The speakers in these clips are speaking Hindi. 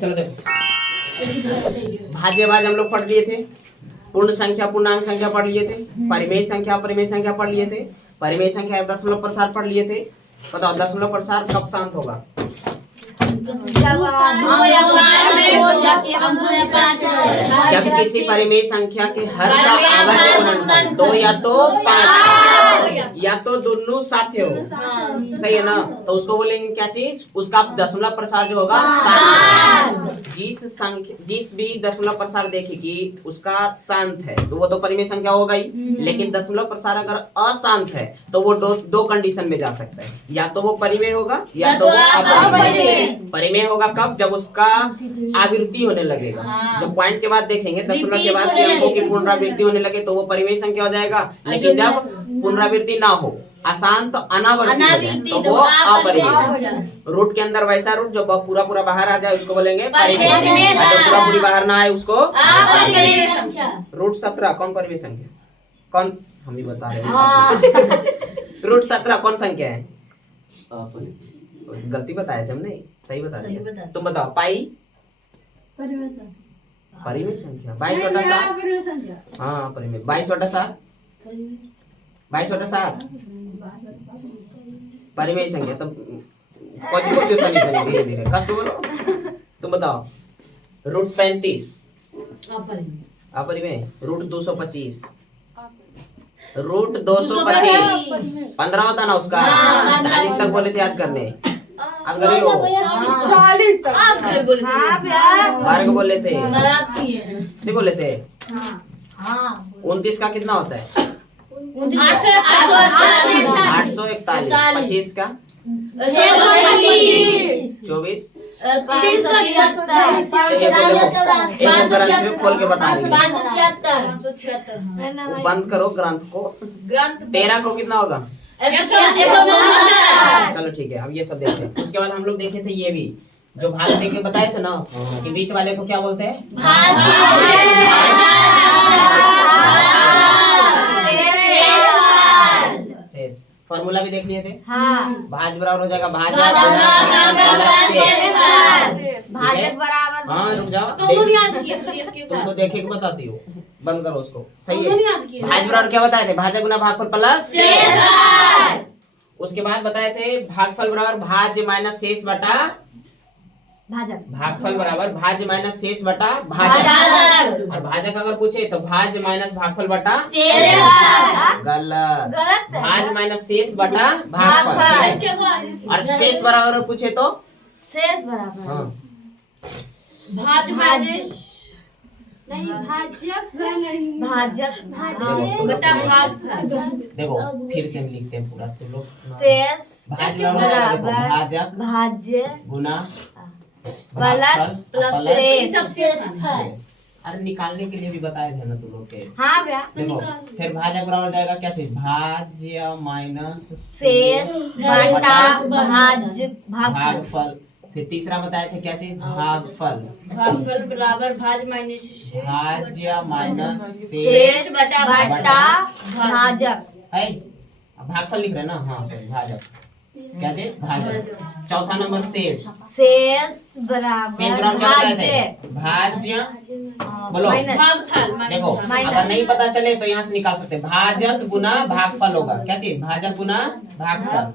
चलो देखो, भाज्य भाज्य हम लोग पढ़ लिए थे, पूर्ण संख्या पूर्णांक संख्या पढ़ लिए थे, परिमेय संख्या अपरिमेय संख्या पढ़ लिए थे, परिमेय संख्या दशमलव प्रसार पढ़ लिए थे। बताओ दशमलव प्रसार कब शांत होगा? जब किसी परिमेय संख्या के हर का आवर्त गुणनफल 2 या तो 5 या तो दोनों साथ हो, सही है ना? तो उसको बोलेंगे क्या चीज? उसका दशमलव प्रसार जो होगा शांत। जिस भी दशमलव प्रसार देखेगी उसका शांत है तो वो तो परिमेय संख्या होगा ही, लेकिन दशमलव प्रसार अगर अशांत है तो वो दो कंडीशन में जा सकता है, या तो वो परिमेय होगा या तो वो अपरिमेय। परिमेय होगा कब? जब उसका आवृत्ति होने लगेगा। जब पॉइंट के बाद देखेंगे दशमलव के बाद अंकों की पुनरावृत्ति होने लगे तो वो परिमेय संख्या हो जाएगा, लेकिन जब पुनरावृत्ति ना हो, अशांत अनावृत्ति तो वो अपरिमेय। रूट के अंदर वैसा रूट जो पूरा पूरा बाहर आ जाए उसको बोलेंगे परिमेय, जो पूरा पूरी बाहर ना आए उसको अपरिमेय संख्या। रूट 17 कौन परिमेय संख्या? कौन? हम ही बता रहे हैं। रूट 17 कौन संख्या है? गलती बताया थे हमने, सही बता दिया। तुम बताओ पाई परिमेय संख्या 22/7। हाँ परिमेय 22/7, 22/7 परिमेय संख्या। तो धीरे धीरे कस बोलो। तुम बताओ रूट 35 अपरिमेय, रूट 225, रूट 225 15 होता ना उसका, 40 तक बोले थे याद करने। अंग्रेजी हो 40 तक वर्ग बोले थे, नहीं बोले थे? 29 का कितना होता है? 841। 25 का 24। खोल के बता देंगे। बंद करो ग्रंथ को। 13 को कितना होगा? चलो ठीक है, अब ये सब देखते हैं। उसके बाद हम लोग देखे थे ये भी जो भाग देख के बताए थे ना कि बीच वाले को क्या बोलते हैं? शेष। फॉर्मूला भी देख लिए थे। भाज बराबर हो जाएगा भाजक बराबर। हाँ रुक जाओ, तुमको देखे के बताती हूँ, बंद करो उसको। सही है। भाज बराबर क्या बताए थे? भाजक गुना भागफल प्लस शेष। उसके बाद बताए थे भागफल बराबर भाज्य माइनस शेष बटा भाजक। भागफल बराबर भाज्य माइनस शेष बटा भाजक। और भाजक अगर पूछे तो भाज्य माइनस भागफल बटा शेष। गलत। भाज्य माइनस शेष बटा भागफल। और शेष बराबर पूछे तो शेष बराबर हाँ भाज्य माइनस नहीं भाजक बटा भागफल। देखो फिर से हम लिखते हैं पूरा, तो लोग शेष बराबर भाजक भाज्य गुना प्लस शेष। अरे निकालने के लिए भी बताए थे ना तुम लोग के। हाँ भैया। देखो फिर भाजक बराबर जाएगा क्या चीज? भाज्य माइनस शेष बटा भागफल। फिर तीसरा बताए थे क्या चीज? भागफल। भागफल बराबर भाज्य माइनस शेष भाज्य माइनस शेष बटा भाजक है। भागफल लिख रहे हैं ना? हाँ सही, भाजक क्या चीज? भाजक। चौथा नंबर शेष। शेष बराबर भाज्य भाज्य बोलो भागफल। देखो अगर नहीं पता चले तो यहाँ से निकाल सकते हैं। भाजक गुना भागफल होगा क्या चीज? भाजक गुना भागफल,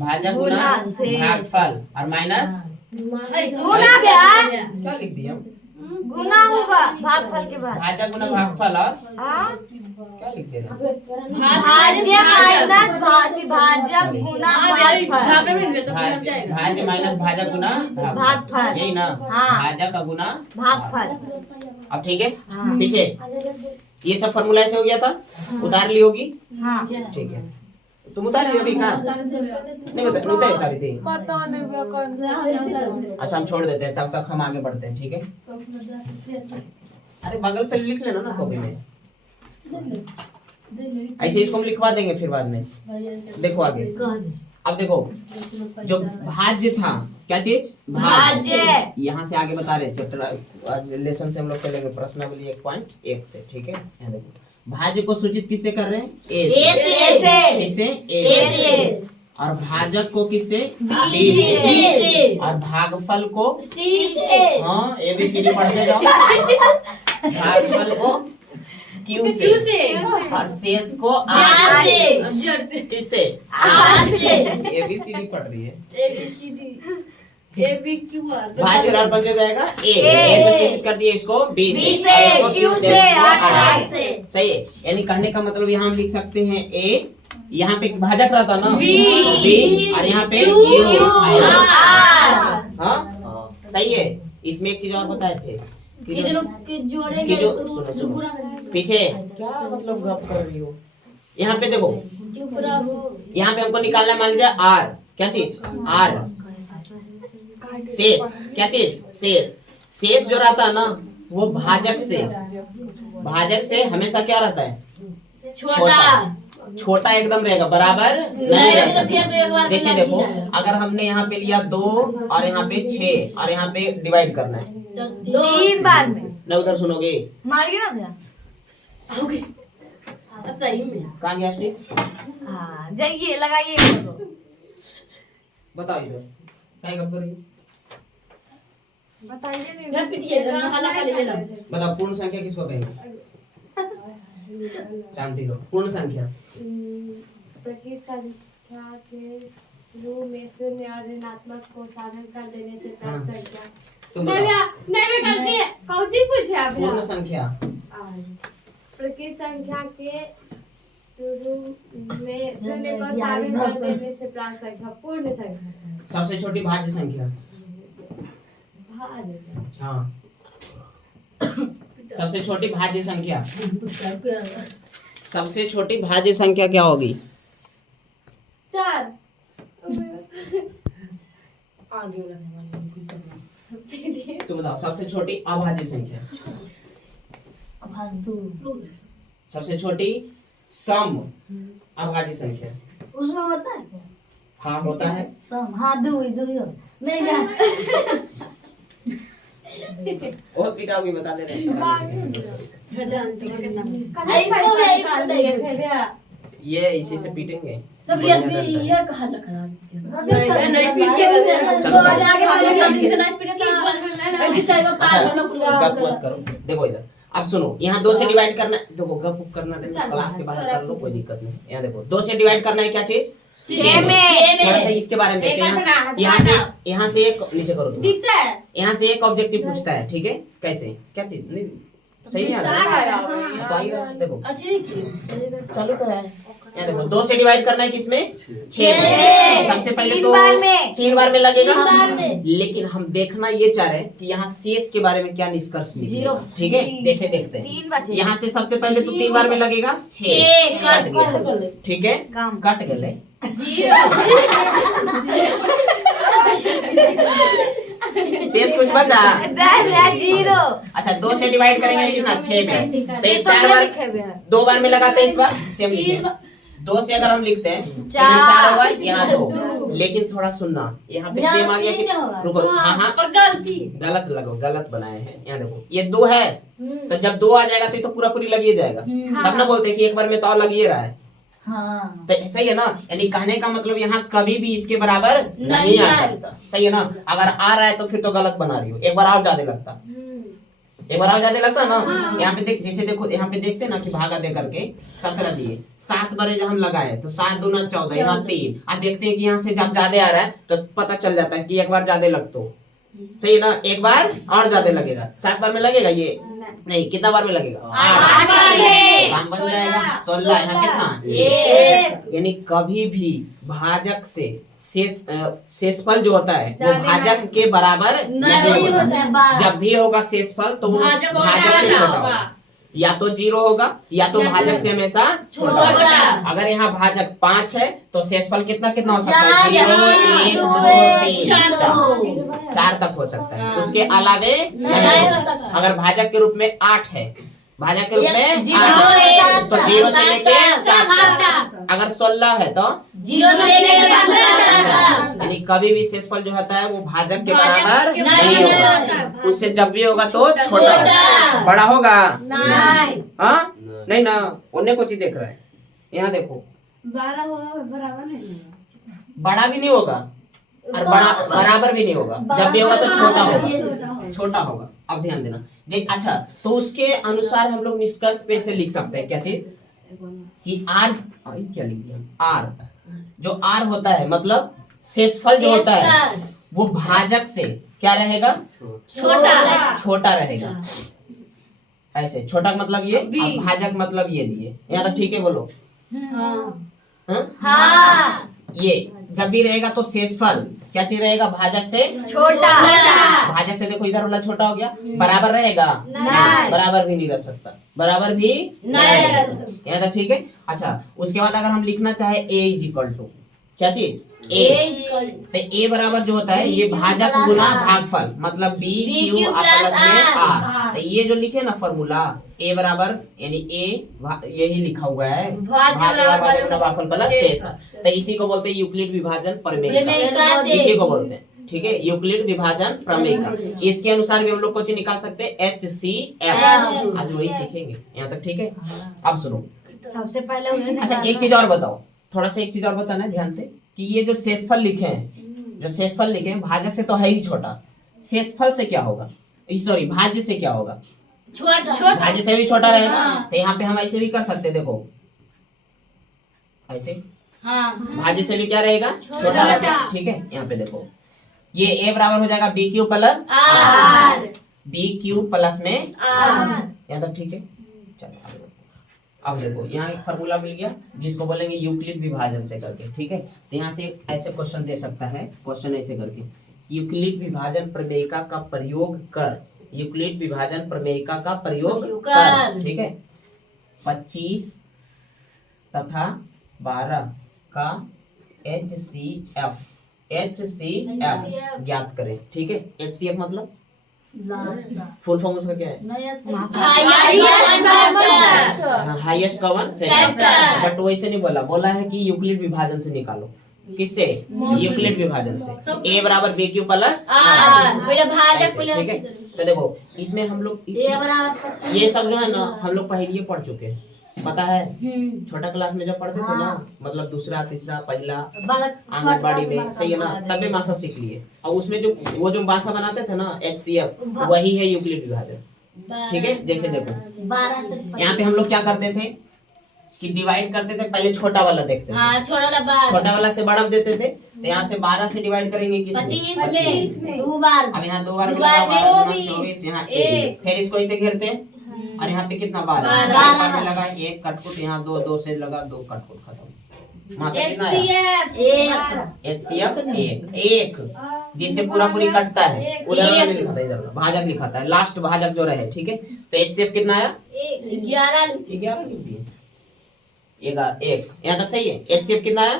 भाजक गुना भागफल और माइनस गुना क्या लिख दिया? गुना होगा भागफल के बाद। भाजक गुना भागफल और क्या लिख दे रहे? भाज्य माइनस भाजक गुना भागफल। भाज्य माइनस भाजक गुना भागफल, यही ना? हाँ। भाजक का गुना भागफल। अब ठीक है। हाँ। पीछे ये सब फॉर्मूला ऐसे हो गया था, उतार ली होगी। हाँ ठीक है, तुम उतार ली होगी कहाँ? नहीं बता, उतारी थी। पता नहीं भैया कौन। अच्छा हम छोड़ देते हैं, तब तक हम आगे बढ़ते हैं। ठीक है, अरे बगल से लिख लेना ना कॉपी में, ऐसे इसको हम लिखवा देंगे फिर बाद में। देखो आगे, अब देखो जो भाज्य था क्या चीज? भाज्य। यहाँ से आगे बता रहे चैप्टर आज लेसन से हम लोग चलेंगे प्रश्नावली 1.1 से। ठीक है, यहाँ देखो भाज्य को सूचित किससे कर रहे हैं? ए से। किससे? ए से। और भाजक को किससे? बी से। और भागफल को? सी से। हाँ, ABCD पढ़ते जाओ। भागफल को Q से। और शेष को R से। किससे? ABCD पढ़ रही है। भाज्य और हर बन जाएगा A से फिर कर दिए इसको B से, और इसको Q से, R से। सही है। यानी कहने का मतलब यहाँ हम लिख सकते हैं A, यहाँ पे भाजक रहता ना B, और यहाँ पे Q, आएगा। R। हाँ, सही है। इसमें एक चीज और बताए थे कि जो सुनो सुनो पीछे क्या मतलब गप कर रही हो। यहाँ पे देखो, यहाँ पे हमको निकालना है, मान लीजिए R, क्या चीज? R शेष, क्या चीज? शेष। शेष जो रहता है ना वो भाजक से हमेशा क्या रहता है? छोटा एकदम रहेगा, बराबर नहीं रह सकता। जैसे देखो, अगर हमने यहाँ पे लिया 2 और यहाँ पे 6 और यहाँ पे डिवाइड करना है 3 बार में ना, उधर सुनोगे मारिए ना भैया। सही में कहाँ गया स्टिक? हाँ, जाइए लगाइए। बताओ इधर क्या गप कर रही हो? बताइए बताओ पूर्ण संख्या किसको कहेंगे? शांति लो। पूर्ण संख्या प्रकृत संख्या के शुरू में शून्य और ऋणात्मक को शामिल कर देने से प्राप्त संख्या। तुम बताओ। पूछे पूर्ण संख्या प्रकृत संख्या के शुरू में शून्य को शामिल कर देने से प्राप्त संख्या पूर्ण संख्या। सबसे छोटी भाज्य संख्या। हाँ, सबसे छोटी भाज्य संख्या। सबसे छोटी भाज्य संख्या क्या होगी? 4। तुम बताओ सबसे छोटी अभाज्य संख्या। सबसे छोटी सम अभाज्य संख्या। उसमें होता है क्या? हाँ, होता है। सम, हाँ, दो नहीं और पिटाओगी बता दे रहे ये इसी से पीटेंगे। गप मत करो। देखो इधर, अब सुनो, यहाँ 2 से डिवाइड करना है। देखो गप करना है, क्लास के बाहर कर लो, कोई दिक्कत नहीं। यहाँ देखो 2 से डिवाइड करना है, क्या चीज? 6 में। थोड़ा सा इसके बारे में देखते हैं। यहाँ से एक नीचे करो, दिखता है। यहाँ से एक ऑब्जेक्टिव पूछता है, ठीक है? कैसे? क्या चीज? नहीं सही नहीं आ रहा तो आ ही रहा है। देखो चलो तो है। यहाँ देखो 2 से डिवाइड करना है किसमें? 6। सबसे पहले तो 3 बार में लगेगा, लेकिन हम देखना ये चाह रहे हैं कि यहाँ शेष के बारे में क्या निष्कर्ष निकलेगा, ठीक है? जैसे देखते हैं, यहाँ से सबसे पहले तो 3 बार में लगेगा 6, कट गया, ठीक है? कट गए शेष कुछ बचा? 0। अच्छा, 2 से डिवाइड करेंगे कितना? 6 में। तो ये 4 बार, 2 बार में लगाते हैं। इस बार सेम लिखे। 2 से अगर हम लिखते हैं 4 होगा, यहाँ 2। लेकिन थोड़ा सुनना, यहाँ पे सेम आ गया कि रुको, हाँ पर गलत बनाए हैं। यहाँ देखो ये 2 है, तो जब 2 आ जाएगा तो ये तो पूरा पूरी लगी जाएगा, तब ना बोलते हैं कि एक बार में तो लग ही रहा है। हाँ। तो सही है ना? यानी कहने का मतलब यहाँ कभी भी इसके बराबर नहीं आ सकता, सही है ना? अगर आ रहा है तो फिर तो गलत बना रही हो। एक बार और ज्यादा लगता, ना। यहाँ पे देख, जैसे देखो यहाँ पे देखते ना कि भागा दे करके 17 दिए, 7 बार जब हम लगाए तो 7 दूना 14, यहाँ 3। अब देखते हैं कि यहाँ से जब ज्यादा आ रहा है तो पता चल जाता है कि एक बार ज्यादा लगता, सही है ना? एक बार और ज्यादा लगेगा। 7 बार में लगेगा ये नहीं, कितना बार में लगेगा? 8 बार में। काम बन जाएगा 16। यहाँ कितना? यानी कभी भी भाजक से शेषफल जो होता है वो भाजक के बराबर नहीं होता। जब भी होगा शेषफल तो वो भाजक से छोटा होगा, या तो 0 होगा या तो भाजक से हमेशा छोटा होगा। अगर यहाँ भाजक 5 है तो शेषफल कितना हो सकता है? 0, 1, 2, 3, 4 तक हो सकता है, उसके अलावे नहीं हो सकता। अगर भाजक के रूप में 8 है, भाजक के रूप में 8 तो 0 से लेके 7, अगर 16 है तो 0 से लेके 15। यानी कभी भी शेषफल जो होता है वो भाजक के बराबर नहीं होगा, उससे जब भी होगा तो छोटा बड़ा होगा। हाँ नहीं ना, उन्हें कुछ ही देख रहा है। यहाँ देखो 12 होगा बराबर नहीं होगा। बड़ा भी नहीं होगा और बराबर भी नहीं होगा। जब भी होगा तो छोटा होगा, छोटा होगा। अब ध्यान देना अच्छा, तो उसके अनुसार हम लोग निष्कर्ष पे से लिख सकते हैं क्या चीज कि आर, क्या लिख दिया, आर जो आर होता है मतलब शेषफल जो होता है वो भाजक से क्या रहेगा, छोटा रहेगा। ऐसे छोटा मतलब ये और भाजक मतलब ये दिए, यहाँ तक ठीक है बोलो। हाँ? ये जब भी रहेगा तो शेषफल क्या चीज रहेगा, भाजक से छोटा। भाजक से देखो इधर वाला छोटा हो गया, बराबर रहेगा नहीं। बराबर भी नहीं रह सकता, बराबर भी नहीं रह सकता। यहाँ तक ठीक है। अच्छा उसके बाद अगर हम लिखना चाहे a इज इक्वल टू क्या चीज a, तो a बराबर जो होता है ये भाजक गुना भागफल मतलब b क्यू प्लस में r। तो ये जो लिखे ना फॉर्मूला a बराबर यानी a यही लिखा हुआ है भाजक गुना भागफल प्लस शेषफल। तो इसी को बोलते हैं यूक्लिड विभाजन प्रमेय, इसी को बोलते हैं ठीक है, यूक्लिड विभाजन प्रमेय का। इसके अनुसार भी हम लोग कुछ निकाल सकते हैं HCF, आज वही सीखेंगे यहाँ तक ठीक है। अब सुनो सबसे पहले अच्छा एक चीज और बताओ, थोड़ा सा एक चीज और बताना है ध्यान से कि ये जो शेषफल लिखे हैं, जो शेषफल लिखे हैं भाजक से तो है ही छोटा, शेषफल से क्या होगा, सॉरी भाज्य से क्या होगा, छोटा। भाज्य से भी छोटा रहेगा। तो यहाँ पे हम ऐसे भी कर सकते देखो, ऐसे भाज्य से भी क्या रहेगा, छोटा रहेगा ठीक है। यहाँ पे देखो ये a बराबर हो जाएगा B Q plus R, B Q plus में यहाँ तक ठीक है। चलो अब देखो यहाँ एक फार्मूला मिल गया जिसको बोलेंगे यूक्लिड विभाजन से करके ठीक है। तो यहाँ से ऐसे क्वेश्चन दे सकता है, क्वेश्चन ऐसे करके यूक्लिड विभाजन प्रमेयिका का प्रयोग कर, यूक्लिड विभाजन प्रमेयिका का प्रयोग कर ठीक है। 25 तथा 12 का HCF ज्ञात करें ठीक है। HCF मतलब फुल फॉर्म उसका क्या है, हाईएस्ट कॉमन फैक्टर। बट वैसे नहीं बोला, बोला है कि यूक्लिड विभाजन से निकालो, किससे, यूक्लिड विभाजन से। a बराबर बी क्यू प्लस ठीक है। तो देखो इसमें हम लोग ये सब जो है ना हम लोग पहले पढ़ चुके हैं, पता है छोटा क्लास में जब पढ़ते थे ना मतलब दूसरा तीसरा पहला आंगनबाड़ी में सही है ना, तब भाषा सीख लिए। और उसमें जो वो जो भाषा बनाते थे ना HCF वही है यूक्लिड विभाजन ठीक है। जैसे देखो यहाँ पे हम लोग क्या करते थे कि डिवाइड करते थे, पहले छोटा वाला देखते थे, छोटा वाला से बड़ा देते थे। तो यहाँ से 12 से डिवाइड करेंगे किस 25 में 2 बार, अब यहाँ 2 बार 24, यहाँ 1, फिर इसको ऐसे घेरते हैं और यहाँ पे कितना 12 में लगा 1 कटकुट, यहाँ 2 से लगा 2 कटकुट, खत्म। HCF 1 जिससे पूरा पूरी कटता है, उधर वाला लिखा था, इधर भाजक लिखा था, लास्ट भाजक जो रहे ठीक है। तो HCF कितना आया 11 लिख दिए, 1 यहाँ तक सही है। HCF कितना आया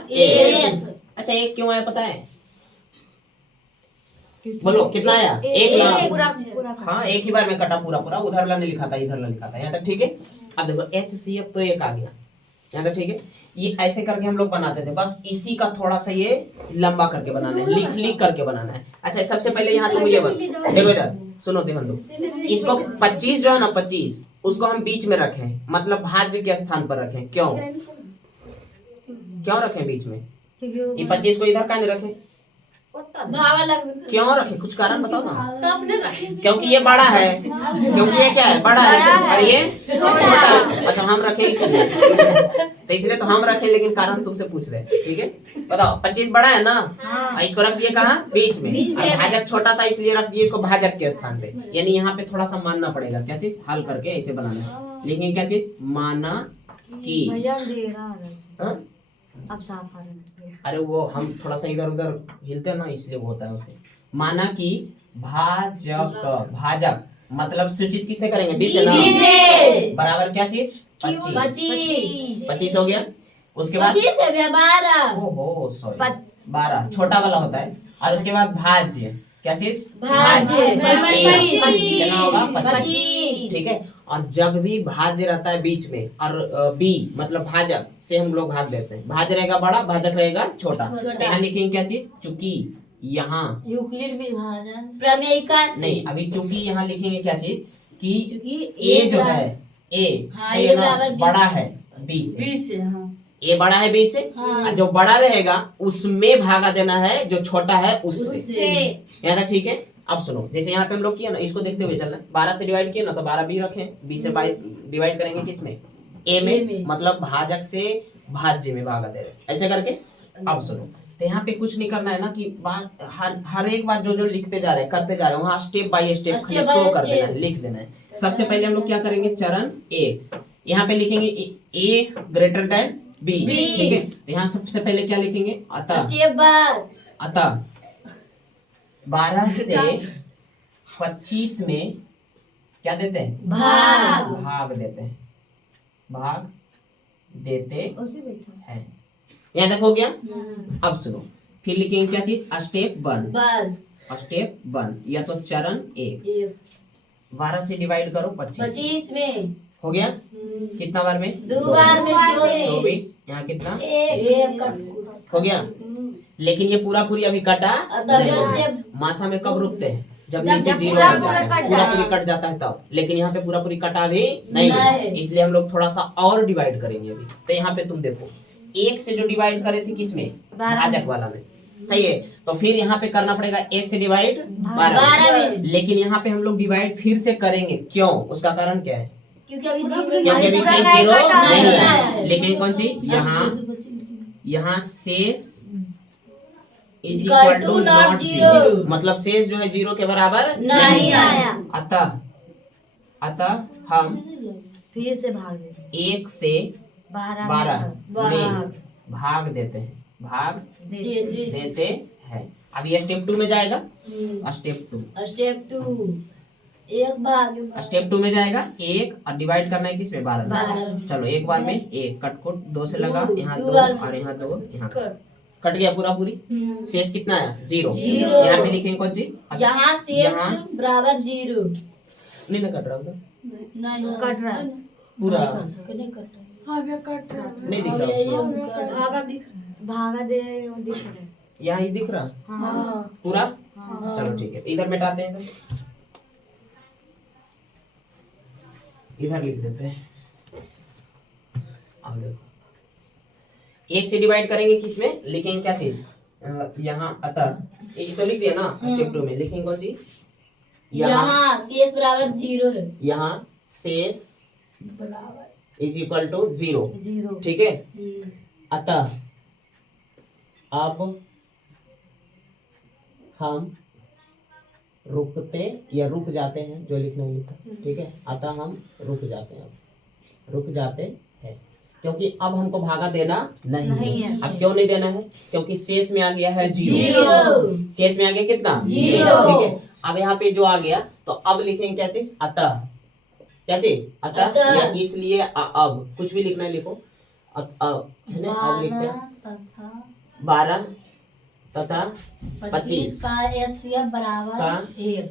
1। अच्छा 1 क्यों आया पता है, बोलो कितना आया 1 पूरा। हाँ एक ही बार में कटा पूरा, उधर वाला नहीं लिखा था, इधर वाला लिखा था, यहाँ तक ठीक है। अब देखो HCF तो 1 आ गया, यहाँ तक ठीक है। ये ऐसे करके हम लोग बनाते थे, बस इसी का थोड़ा सा ये लंबा करके बनाना है, लिख करके बनाना है। अच्छा सबसे पहले यहाँ तुम ये देखो इधर सुनो ध्यान दो, इसको 25 जो है ना 25 उसको हम बीच में रखें, मतलब भाज्य के स्थान पर रखें। क्यों रखें बीच में, ये 25 को इधर कहाँ नहीं रखें, क्यों रखे, कुछ कारण बताओ ना। क्योंकि ये बड़ा है, क्योंकि ये क्या है बड़ा है और ये छोटा है। अच्छा हम रखे इसलिए, तो इसलिए तो हम रखे, लेकिन कारण तुमसे पूछ रहे हैं ठीक है। बताओ 25 बड़ा है ना, इसको रख दिए कहाँ बीच में, भाजक छोटा था इसलिए रख दिए इसको भाजक के स्थान पे। यानी यहाँ पे थोड़ा सा मानना पड़ेगा, क्या चीज हल करके ऐसे बनाना, लेकिन क्या चीज माना कि अब साफ आ रहा है। अरे वो हम थोड़ा सा इधर उधर हिलते हैं ना इसलिए वो होता है उसे। माना कि भाजक मतलब सूचित किससे करेंगे, 20 से ना, बराबर क्या चीज 25 हो गया। उसके बाद 12 छोटा वाला होता है, और उसके बाद भाज्य क्या चीज कितना होगा 25 ठीक है। और जब भी भाज्य रहता है बीच में और बी मतलब भाजक से हम लोग भाग देते हैं, भाज्य रहेगा बड़ा भाजक रहेगा छोटा। यहाँ लिखेंगे क्या चीज, चूंकि यहाँ यूक्लिड विभाजन प्रमेयिका नहीं, अभी चूंकि यहाँ लिखेंगे क्या चीज कि ए जो है ए बड़ा है बी से ए बड़ा है बी से, हाँ। और जो बड़ा रहेगा उसमें भागा देना है जो छोटा है उससे। उससे। यहाँ तक ठीक है। अब सुनो, जैसे यहाँ पे हम लोग किया ना, इसको देखते हुए चलना। 12 से डिवाइड किया ना तो 12 बी रखें, बी से डिवाइड करेंगे किसमें, ए में, मतलब भाजक से भाज्य में भागा दे रहे, ऐसे करके। अब सुनो, तो यहाँ पे कुछ नहीं करना है ना कि बात हर एक बार जो जो लिखते जा रहे हैं करते जा रहे हैं वहाँ स्टेप बाय स्टेप खाली शो कर देना है, लिख देना है। सबसे पहले हम लोग क्या करेंगे, चरण ए, यहाँ पे लिखेंगे ए ग्रेटर देन बी, ठीक है। तो यहाँ सबसे पहले क्या लिखेंगे, अतः, स्टेप बाद अतः 12 से 25 में क्या देते हैं, भाग। भाग देते हैं, भाग देते हैं। यहाँ तक हो गया। अब सुनो, फिर लिखेंगे क्या चीज, स्टेप वन, बाद स्टेप वन, या तो चरण ए, 12 से डिवाइड करो 25 में हो गया। कितना बार में, 2 बार में 24, यहाँ कितना हो गया। लेकिन ये पूरा पूरी अभी कटा नहीं। मासा में कब रुकते हैं, जब नीचे जीरो आ जाए, पूरा पूरी कट जाता है तब। लेकिन यहाँ पे पूरा पूरी कटा भी नहीं है, इसलिए हम लोग थोड़ा सा और डिवाइड करेंगे अभी। तो यहाँ पे तुम देखो, एक से जो डिवाइड करे थे किसमें, भाजक वाला में, सही है। तो फिर यहाँ पे करना पड़ेगा 1 से डिवाइड 12 में। लेकिन यहाँ पे हम लोग डिवाइड फिर से करेंगे, क्यों, उसका कारण क्या है, क्योंकि अभी क्योंकि अभी शेष जीरो नहीं है। लेकिन कौन सी, यहाँ शेष is equal to not zero, मतलब शेष जो है जीरो के बराबर नहीं आया। अतः हम फिर से भाग देते 1 से 12 में भाग देते हैं, भाग देते हैं। अब ये स्टेप 2 में जाएगा, स्टेप 2 एक भाग स्टेप 2 में जाएगा, 1 और डिवाइड करना है किसमें, 12। चलो एक बार में 1 कट 2 से लगा, यहाँ 2 और यहाँ 2, यहाँ कट गया पूरा पूरी। शेष कितना है, जीरो। यहाँ पे लिखेंगे कौन सी, यहाँ शेष बराबर 0 नहीं ना कट रहा होगा, नहीं कट रहा है पूरा नहीं कट नहीं दिख रहा, भागा दे दिख रहा है। यहाँ ही दिख रहा हाँ पूरा। चलो ठीक है, इधर मिटाते हैं, इधर लिख देते हैं। अब देखो, 1 से डिवाइड करेंगे किसमें, लिखेंगे क्या चीज, यहाँ अतः, ये तो लिख दिया ना स्टेप 2 में। लिखेंगे कौन सी, यहाँ शेष बराबर 0 है, यहाँ शेष बराबर इज इक्वल टू 0, ठीक है। अतः अब हम रुकते या रुक जाते हैं, जो लिखना है लिखा, ठीक है। अतः हम रुक जाते हैं, रुक जाते हैं, क्योंकि अब हमको भागा देना नहीं है। अब क्यों नहीं देना है, क्योंकि शेष में आ गया है 0, शेष में आ गया कितना, 0, ठीक है। अब यहाँ पे जो आ गया, तो अब लिखेंगे क्या चीज, अतः, क्या चीज, अतः, या इसलिए अब कुछ भी लिखना है लिखो, है ना। अब लिखते हैं 12 तथा 25 का HCF बराबर 1,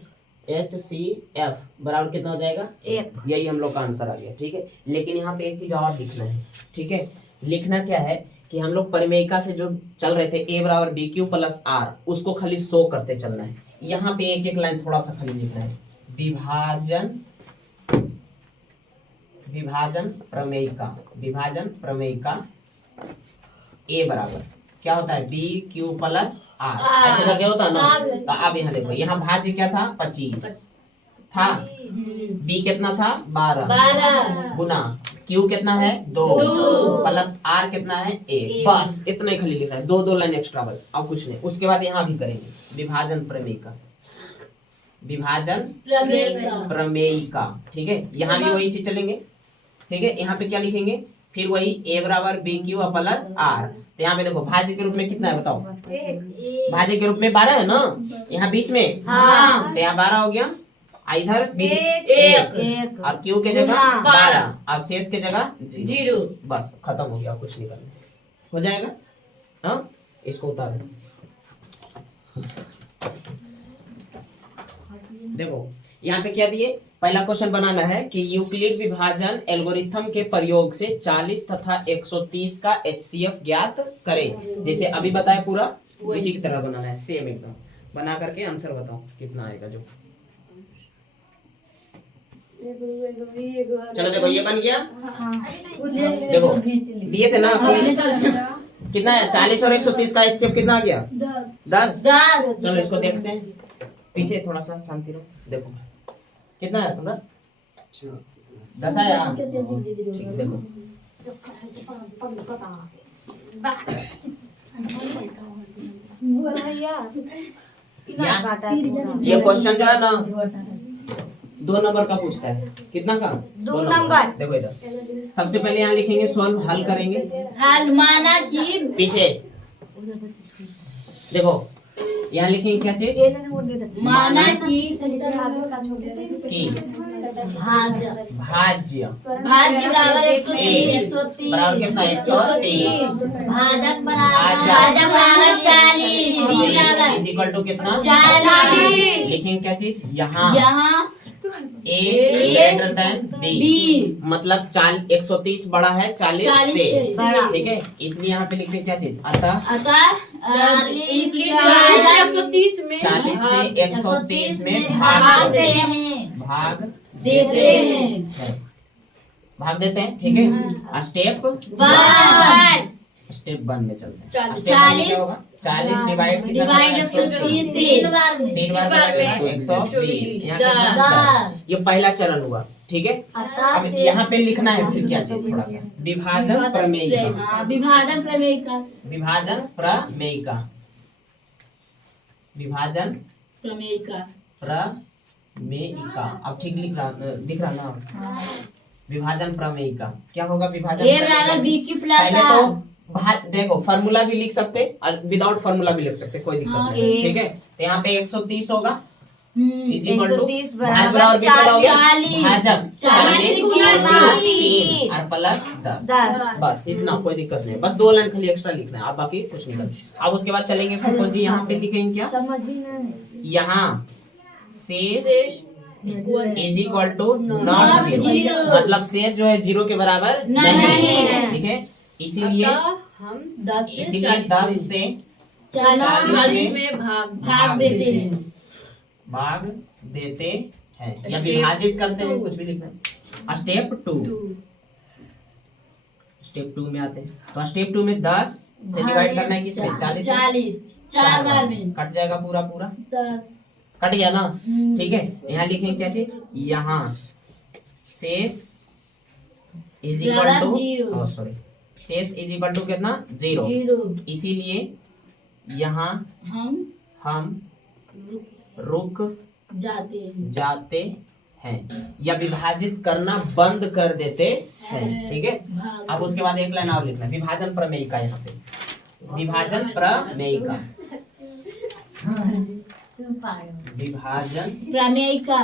HCF बराबर कितना हो जाएगा, 1। यही हम लोग का आंसर आ गया, ठीक है। लेकिन यहाँ पे एक चीज और लिखना है, ठीक है। लिखना क्या है कि हम लोग परिमेयिका से जो चल रहे थे A बराबर BQ प्लस R, उसको खाली शो करते चलना है। यहाँ पे एक एक लाइन थोड़ा सा खाली लिखना है, विभाजन प्रमेयिका A बराबर क्या होता है, BQ प्लस R, ऐसे करके होता है ना। तो अब यहाँ देखो, यहाँ भाज्य क्या था, 25 था, B कितना था, 12 गुना Q कितना है, 2 प्लस R कितना है, 1। बस इतना ही खाली लिखना है, 2 लाइन एक्स्ट्रा, बस अब कुछ नहीं। उसके बाद यहाँ भी करेंगे विभाजन प्रमेयिका, ठीक है। यहाँ भी वही चीज चलेंगे, ठीक है। यहाँ पे क्या लिखेंगे, फिर वही A बराबर BQ प्लस R। तो यहाँ पे देखो, भाज्य के रूप में कितना है बताओ, भाज्य के रूप में 12 है ना, यहाँ बीच में, हाँ। तो यहाँ 12 हो गया, इधर 1 और Q के जगह 12, अब शेष के जगह 0, बस खत्म हो गया, कुछ नहीं करना, हो जाएगा। हाँ, इसको उतार देखो, यहाँ पे क्या दिए, पहला क्वेश्चन बनाना है कि यूक्लिड विभाजन एल्गोरिथम के प्रयोग से 40 तथा 130 का HCF ज्ञात करें। जैसे अभी बताया पूरा इसी की तरह बनाना है, सेम एकदम बना करके आंसर बताओ कितना आएगा। जो चलो देखो ये बन गया। देखो दिए थे ना कितना है 40 और 130 का HCF कितना आ गया 10। 10। चलो इसको देखते हैं, पीछे थोड़ा सा शांति रहो। देखो कितना है तुम्हारा 10 आया। ठीक, देखो ये क्वेश्चन जो है ना 2 नंबर का पूछता है। कितना का 2 नंबर। देखो इधर सबसे पहले यहाँ लिखेंगे सॉल्व, हल करेंगे। हल माना कि पीछे देखो यहाँ लिखेंगे क्या चीज, माना कि भाज्य भाज्य बराबर 130 बराबर कितना 130। भाजक बराबर 40 b बराबर इज इक्वल टू कितना 40। लिखेंगे क्या चीज यहाँ यहाँ A greater than B, B। मतलब 130 बड़ा है 40 से, ठीक है। इसलिए यहाँ पे लिखते क्या चीज अतः 130 में 40 से 130 में भाग देते हैं भाग देते हैं, ठीक है। स्टेप 1 में चलते हैं। स्टेप 40 डिवाइड 130 से 3 बार 120। यहाँ कितना 10। ये पहला चरण हुआ, ठीक है। अब यहाँ पे लिखना है फिर क्या चीज थोड़ा सा विभाजन प्रमेयिका। विभाजन प्रमेयिका विभाजन प्रमेयिका विभाजन प्रमेयिका प्रमेयिका। अब ठीक दिख रहा ना। विभाजन प्रमेयिका क्या होगा विभाजन A बराबर B की प्लस पहले तो देखो फार्मूला भी लिख सकते और विदाउट फार्मूला भी लिख सकते, कोई दिक्कत नहीं, ठीक है। तो यहाँ पे 130 होगा इज इक्वल टू 130 भाग बराबर 40 भाजक 40 और प्लस 10 बस इतना, कोई दिक्कत नहीं। बस 2 लाइन खाली एक्स्ट्रा लिखना है, आप बाकी कुछ नहीं करना। अब उसके बाद चलेंगे फिर कौन सी यहाँ पे लिखेंगे क्या समझ ही नहीं। यहाँ शेष is equal to not zero, मतलब शेष जो है 0 के बराबर नहीं है, ठीक है। इसीलिए हम 10 से इसीलिए 40 10 से 40 में भाग देते हैं। भाग देते हैं या विभाजित करते हैं, कुछ भी लिखना है। स्टेप 2 में आते हैं। तो स्टेप 2 में 10 से डिवाइड करना है किसमें 40 4 बार में कट जाएगा पूरा 10 कट गया ना, ठीक है। यहाँ लिखेंगे क्या चीज, यहाँ शेष इज इक्वल टू सॉरी शेष इज इक्वल टू कितना 0। इसीलिए यहाँ हम रुक जाते हैं या विभाजित करना बंद कर देते हैं, ठीक है। अब उसके बाद एक लाइन और लिखना है विभाजन प्रमेयिका। यहाँ पे विभाजन प्रमेयिका विभाजन प्रमेयिका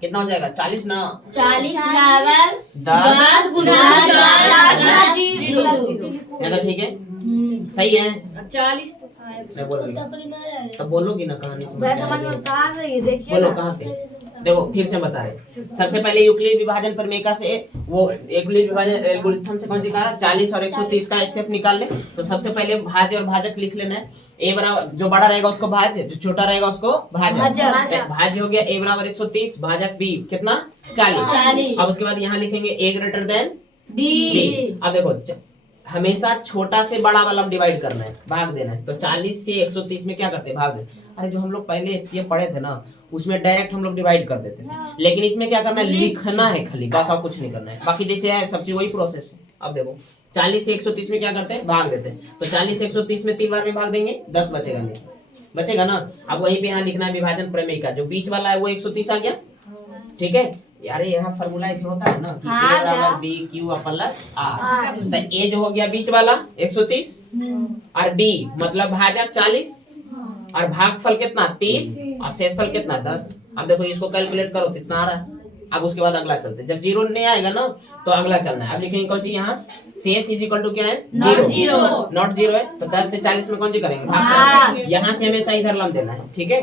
कितना हो जाएगा 40 ना 40 बराबर 10 गुना 4 ये तो ठीक है, सही है। 40 मैं बोल रही तो बोलोगी ना कहानी वह समझ में उतार रही है, देखिए बोलो ना। कहाँ पे देखो फिर से बता रहे। सबसे पहले यूक्लिड विभाजन प्रमेयिका से वो यूक्लिड विभाजन एल्गोरिथम से कौन सी कहा 40 और 130 का HCF निकाल ले। तो सबसे पहले भाज्य और भाजक लिख लेना है। A बराबर जो बड़ा रहेगा उसको भाज्य, जो छोटा रहेगा उसको भाजक। भाज्य हो गया A बराबर 130, भाजक B कितना 40। अब उसके बाद यहाँ लिखेंगे A ग्रेटर देन B। अब देखो हमेशा छोटा से बड़ा वाला डिवाइड करना है, भाग देना है। तो 40 से 130 में क्या करते हैं भाग देते। अरे जो हम लोग पहले HCF पढ़े थे ना उसमें डायरेक्ट हम लोग डिवाइड कर देते हैं, लेकिन इसमें क्या करना है लिखना है खाली, बस और कुछ नहीं करना है। बाकी जैसे है सब चीज वही प्रोसेस है। अब देखो 40 से 130 में क्या करते हैं भाग देते हैं। तो 40 से 130 में 3 बार में भाग देंगे 10 बचेगा नहीं, बचेगा ना। अब वहीं पे यहाँ लिखना है विभाजन प्रमेयिका, जो बीच वाला है वो 130 आ गया, ठीक है। अरे यहाँ फार्मूला ऐसे होता है ना कि A बराबर B Q प्लस R। तो A जो हो गया बीच वाला 130 और B मतलब भाजक 40 और भागफल कितना 30 और शेषफल कितना 10। अब देखो इसको कैलकुलेट करो कितना आ रहा है। अब उसके बाद अगला चलते हैं, जब 0 नहीं आएगा ना तो अगला चलना है। अब लिखेंगे कौन सी यहाँ शेष इज इक्वल टू क्या है 0 नॉट 0 है। तो 10 से 40 में कौन सी करेंगे भाग। यहाँ से हमेशा इधर लम देना है, ठीक है।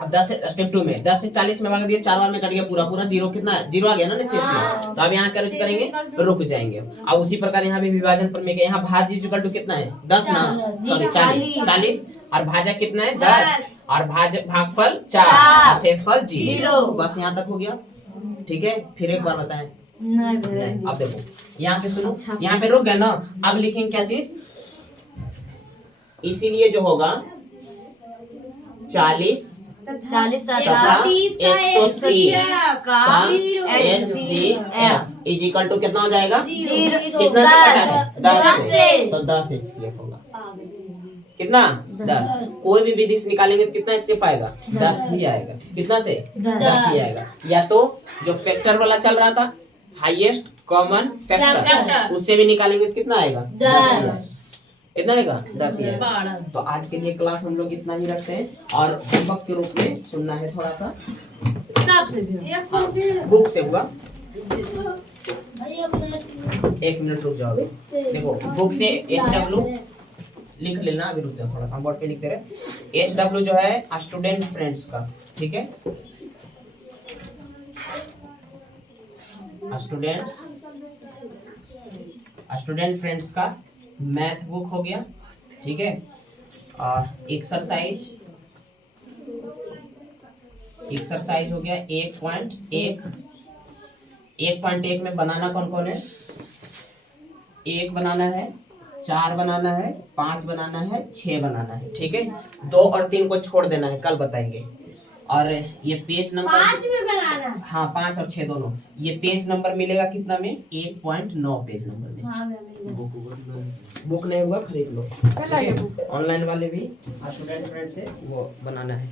अब 10 से स्टेप 2 में 10 से 40 में भाग दिया 4 बार में कट गया पूरा 0 कितना है 0 आ गया ना शेष में। तो अब यहाँ क्या करेंगे रुक जाएंगे। अब उसी प्रकार यहाँ भी विभाजन प्रमेय यहाँ भाज्य इक्वल टू कितना है 10 ना सॉरी 40 और भाजक कितना है 10 और भागफल 4, शेषफल 0। बस यहाँ तक हो गया, ठीक है। फिर एक बार बताएं। नहीं, अब देखो यहाँ पे सुनो, यहाँ पे रुक गए ना। अब लिखेंगे क्या चीज, इसीलिए जो होगा 40 तथा 130 का HCF इज इक्वल टू कितना हो जाएगा, कितना से कटा है, 10 से, तो 10 HCF होगा। कितना, 10। कोई भी विधि से निकालेंगे तो कितना HCF आएगा, 10 ही आएगा। कितना से, 10 ही आएगा। या तो जो फैक्टर वाला चल रहा था, हाईएस्ट कॉमन फैक्टर, उससे भी निकालेंगे तो कितना आएगा, 10। कितना आएगा, 10 ही आएगा। तो आज के लिए क्लास हम लोग इतना ही रखते हैं, और होमवर्क के रूप में सुनना है थोड़ा सा, किताब से भी बुक से हुआ। 1 मिनट रुक जाओ। देखो बुक से HW लिख लेना, अभी रुक जाओ थोड़ा सा, बोर्ड पे लिखते रहे। HW जो है स्टूडेंट फ्रेंड्स का, ठीक है, स्टूडेंट फ्रेंड्स का मैथ बुक हो गया, ठीक है। एक्सरसाइज हो गया 1.1 में बनाना कौन कौन है, 1 बनाना है, 4 बनाना है, 5 बनाना है, 6 बनाना है, ठीक है। 2 और 3 को छोड़ देना है, कल बताएंगे। और ये पेज नंबर 5 में बनाना, हाँ 5 और 6 दोनों। ये पेज नंबर मिलेगा कितना में, 1.9 पेज नंबर में। बुक नहीं हुआ खरीद लो, ऑनलाइन वाले भी स्टूडेंट फ्रेंड से वो बनाना है।